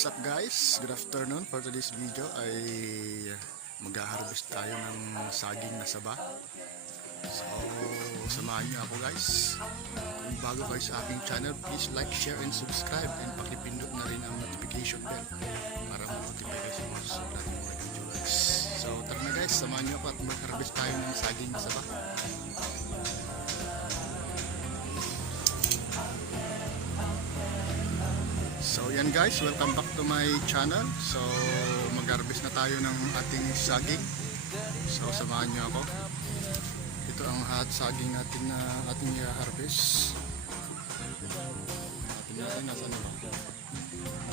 What's up guys? Good afternoon. For today's video ay mag-harvest tayo ng saging na saba. So, samahan niyo ako guys. Kung bago kayo sa aking channel, please like, share, and subscribe. And pakipindot na rin ang notification bell para ma-notify kayo sa mga susunod natin mga video guys. So, tara na guys, samahan niyo ako at mag-harvest tayo ng saging na saba. So yan guys, welcome back to my channel. So mag-harvest na tayo ng ating saging. So samahan nyo ako. Ito ang saging natin na ating i-harvest. Natin nasaan ba?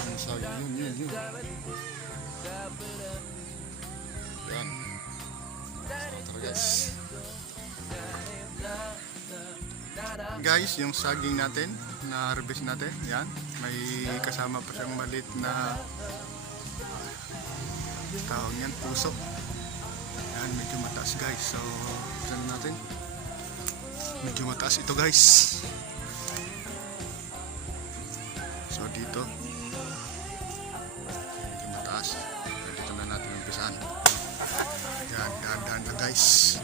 Ang saging, yun. Yan. So tara guys. Guys, yung saging natin na harvest natin, yan, may kasama pa siyang maliit na tawag yan, puso. Yan, medyo mataas guys. So, tignan natin. Medyo mataas ito guys. So, dito medyo mataas. Dito na natin umpisahan. Yan, dahan-dahan lang guys.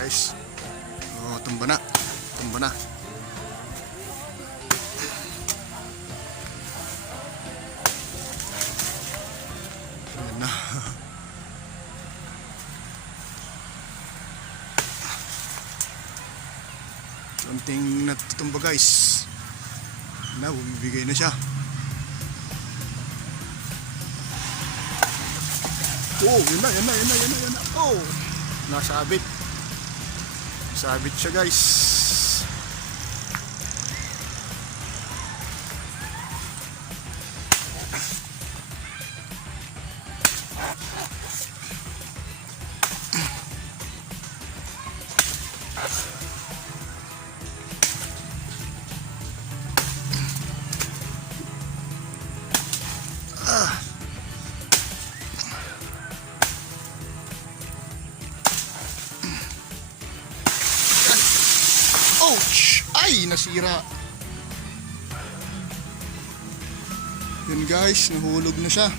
Guys, oh, tumba na. Ayan na. Konting natutumba guys. Na, bumibigay na siya. Oh, yan na. Oh, nasabit. Sabit siya guys. Ouch! Ay, nasira. Yun guys, nahulog na siya.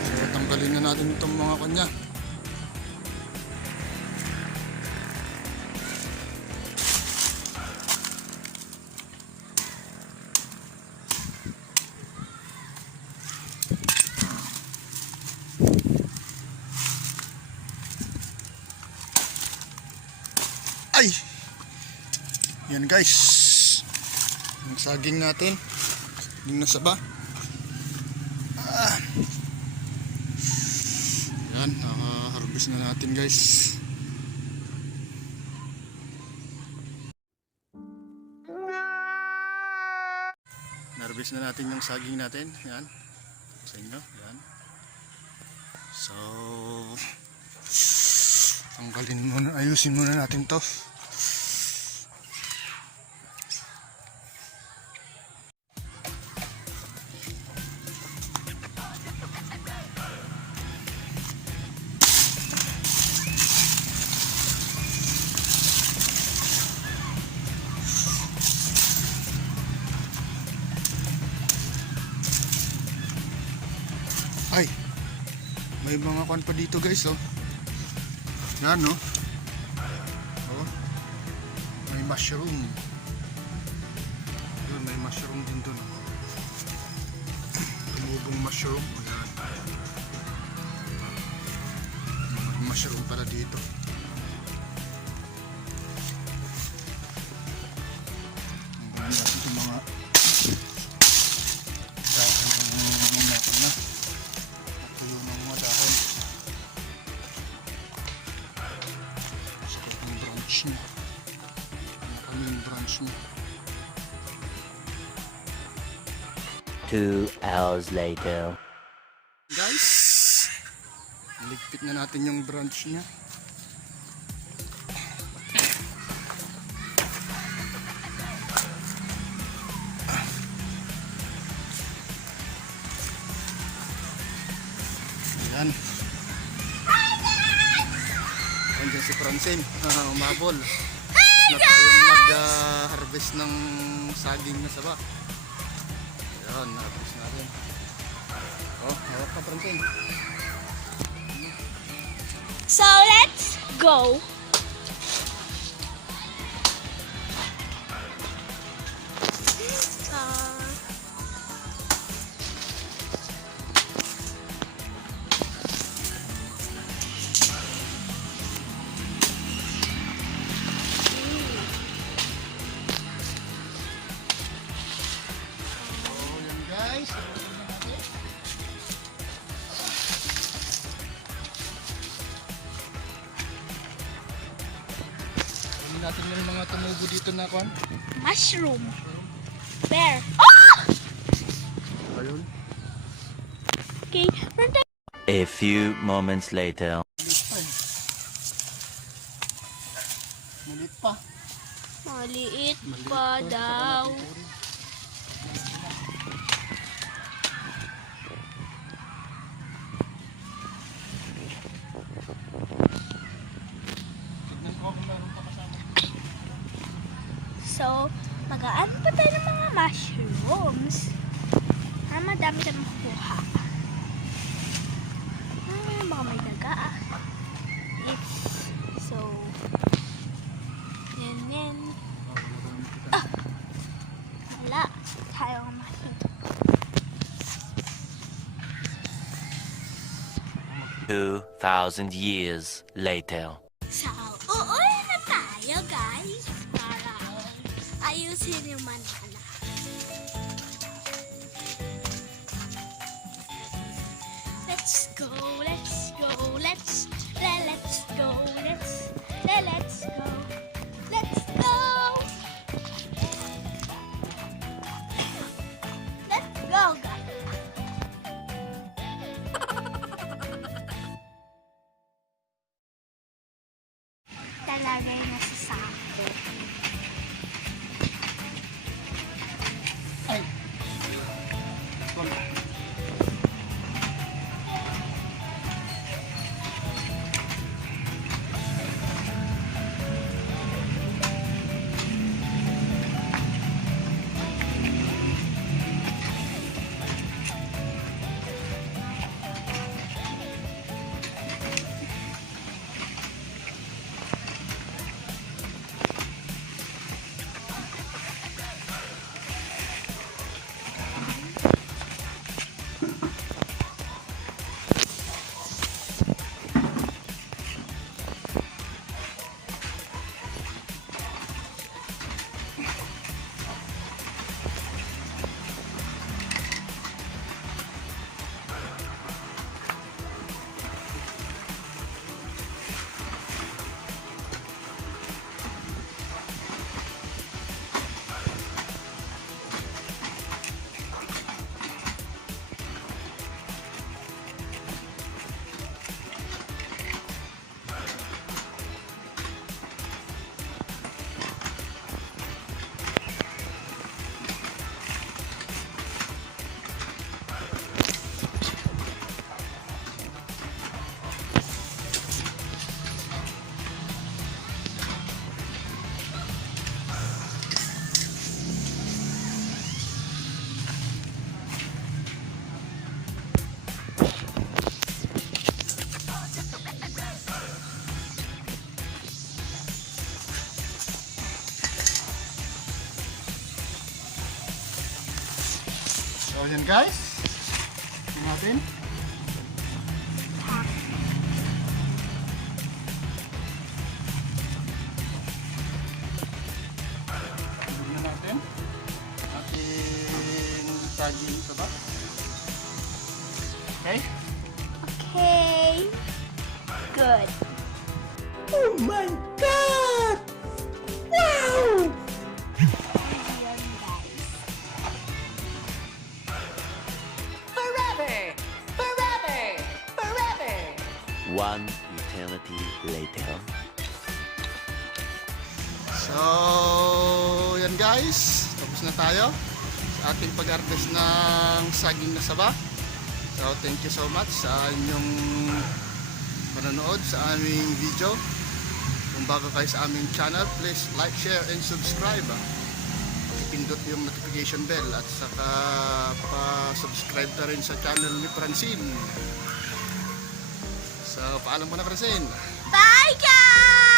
So, tanggalin na natin itong mga kanya. Ay! Yan guys. Yung saging natin. Saging na saba. Yan, naka-harvest na natin guys. Na-harvest na natin yung saging natin. Yan. Sa inyo. Yan. So, tanggalin muna, ayusin muna natin to. Ay, may mga kwan pa dito guys, oh. Yan, no? Oh, may mushroom. Yun, may mushroom din dun. Tumubong mushroom. Yan. May mushroom pala dito. Ang natin yung mga dahon natin na. Ito yung mga dahon. Ang branch niya. 2 hours later. Guys, ligpit na natin yung branch niya. Yan. Andiyan si Francine, umabol. Tapos na tayong mag-harvest ng saging na saba. Ayan, harvest natin. Oh, hawak ka Francine. So let's go. Oh, yan guys. Kunin natin yung mga tumubo dito na kwan. Mushroom. Bear. Oh! Ayun. Okay. A few moments later. Malit pa. Maliit Maliit pa pa. daw. Tignan ko kung meron pa kasama. So, magaan pa tayo ng mga mushrooms. Madami tayo makukuha. Baka may daga. So, yan. Wala. Tayo ang mushroom. 2,000 years later. So, uuwi na tayo guys. Para ayusin yung manana. Let's go, let's go, let's go, let's go. Let's go. Let's go, guys. Talagay na sa sako. Ay! Kwan. So yan guys. Tingnan natin. Tingnan natin. Ating saging sa ba? Okay? Okay. Good. Oh my God! Wow! Ayan, guys. Forever! Forever! Forever! One eternity later. So, yan guys. Tapos na tayo sa ating pag-harvest ng saging na saba. So thank you so much sa inyong panonood sa aming video. Kung bago kayo sa aming channel, please like, share, and subscribe. Pakipindot yung notification bell at saka pa-subscribe na rin sa channel ni Francine. So paalam mo na, Francine. Bye guys!